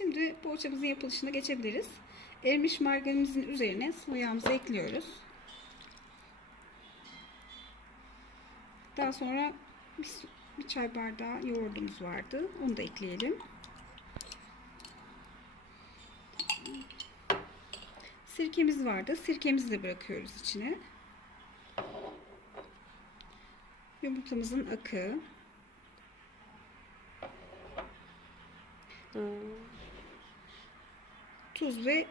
Şimdi poğaçamızın yapılışına geçebiliriz. Erimiş margarinimizin üzerine sıvı yağımızı ekliyoruz. Daha sonra bir, bir çay bardağı yoğurdumuz vardı. Onu da ekleyelim. Sirkemiz vardı. Sirkemizi de bırakıyoruz içine. Yumurtamızın akı. Tuz ve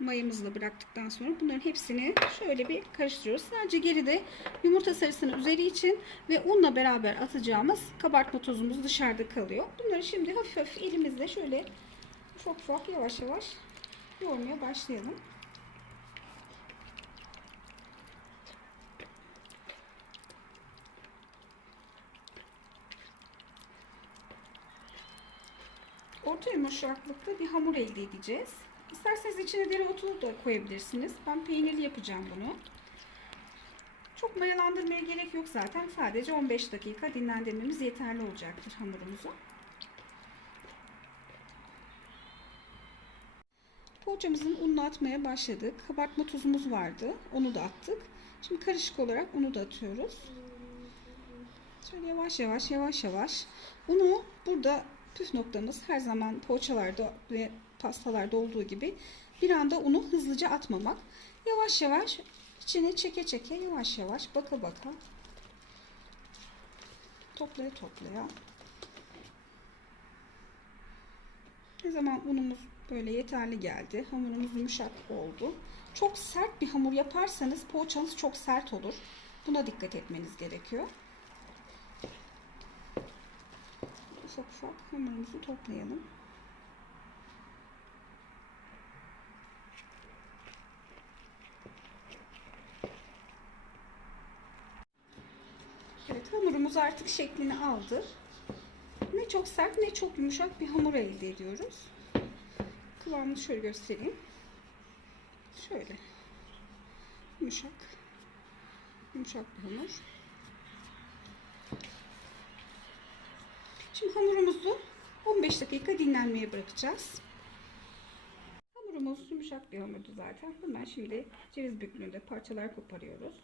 mayamızı da bıraktıktan sonra bunların hepsini şöyle bir karıştırıyoruz. Sadece geride yumurta sarısının üzeri için ve unla beraber atacağımız kabartma tozumuz dışarıda kalıyor. Bunları şimdi hafif hafif elimizle şöyle ufak ufak yavaş yavaş yoğurmaya başlayalım. Orta yumuşaklıkta bir hamur elde edeceğiz. İsterseniz içine dereotu da koyabilirsiniz. Ben peynirli yapacağım bunu. Çok mayalandırmaya gerek yok zaten. Sadece 15 dakika dinlendirmemiz yeterli olacaktır hamurumuzu. Poğaçamızın ununu atmaya başladık. Kabartma tuzumuz vardı. Onu da attık. Şimdi karışık olarak unu da atıyoruz. Şöyle yavaş yavaş yavaş yavaş. Unu burada püf noktamız her zaman poğaçalarda ve pastalarda olduğu gibi bir anda unu hızlıca atmamak. Yavaş yavaş içine çeke çeke yavaş yavaş baka baka toplaya toplaya ne zaman unumuz böyle yeterli geldi hamurumuz yumuşak oldu çok sert bir hamur yaparsanız poğaçanız çok sert olur buna dikkat etmeniz gerekiyor ufak ufak hamurumuzu toplayalım. Evet hamurumuz artık şeklini aldı. Ne çok sert ne çok yumuşak bir hamur elde ediyoruz. Kıvamını şöyle göstereyim. Şöyle. Yumuşak. Yumuşak bir hamur. Şimdi hamurumuzu 15 dakika dinlenmeye bırakacağız. Hamurumuz yumuşak bir hamurdu zaten. Bundan şimdi ceviz büyüklüğünde parçalar koparıyoruz.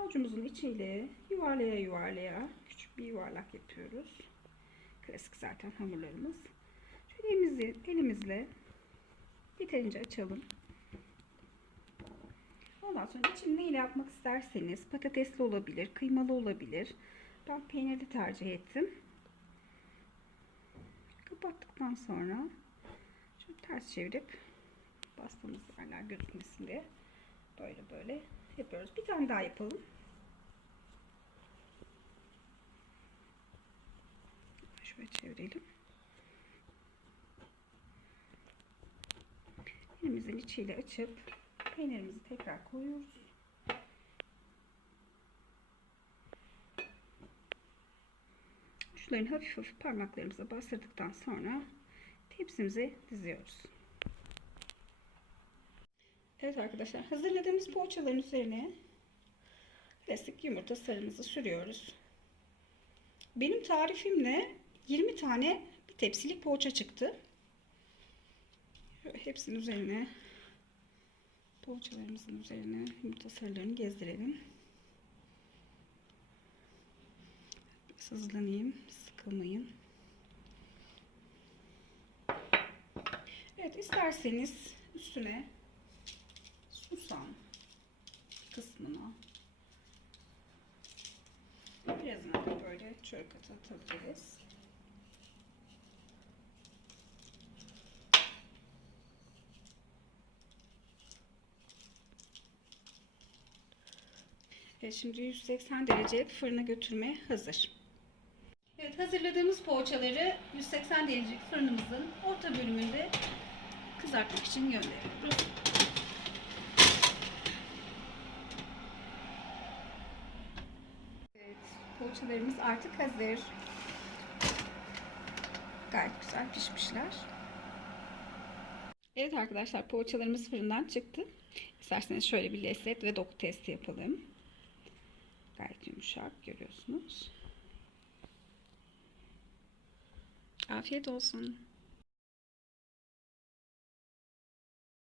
Avucumuzun içiyle yuvarlaya yuvarlaya küçük bir yuvarlak yapıyoruz. Klasik zaten hamurlarımız. Şöyle elimizi, elimizle yeterince açalım. Ondan sonra içini neyle yapmak isterseniz patatesli olabilir, kıymalı olabilir. Ben peynirli tercih ettim. Kapattıktan sonra şöyle ters çevirip bastığımız yerler gözükmesin diye böyle böyle yapıyoruz. Bir tane daha yapalım. Şöyle çevirelim. Elimizin içiyle açıp peynirimizi tekrar koyuyoruz. Uçlarını hafif hafif parmaklarımıza bastırdıktan sonra tepsimize diziyoruz. Evet arkadaşlar hazırladığımız poğaçaların üzerine klasik yumurta sarımızı sürüyoruz. Benim tarifimle 20 tane bir tepsilik poğaça çıktı. Hepsinin üzerine poğaçalarımızın üzerine yumurta sarılarını gezdirelim. Biraz hızlanayım. Sıkılmayın. Evet isterseniz üstüne susam kısmına birazını da böyle çörek atabiliriz. Evet, şimdi 180 derecelik fırına götürmeye hazır. Evet hazırladığımız poğaçaları 180 derecelik fırınımızın orta bölümünde kızartmak için gönderiyoruz. Evet poğaçalarımız artık hazır. Gayet güzel pişmişler. Evet arkadaşlar poğaçalarımız fırından çıktı. İsterseniz şöyle bir lezzet ve doku testi yapalım. Gayet yumuşak görüyorsunuz. Afiyet olsun.